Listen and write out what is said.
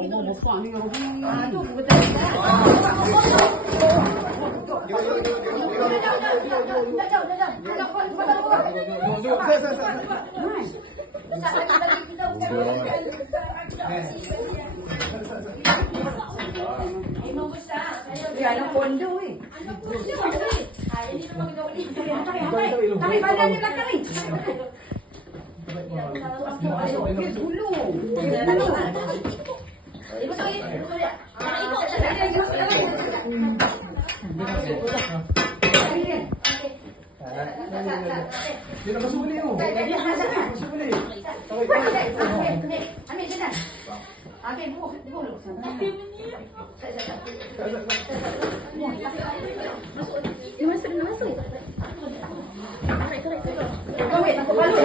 Allah besar ni orang. Tu betul. Anak kondo ni. Tarik badan ni belakang ni. Dulu. Dia nak masuk ni tu. Masuk boleh. Ambil jalan. Ambil buah dulu. Masuk. Tarik. Kau wait, aku balu.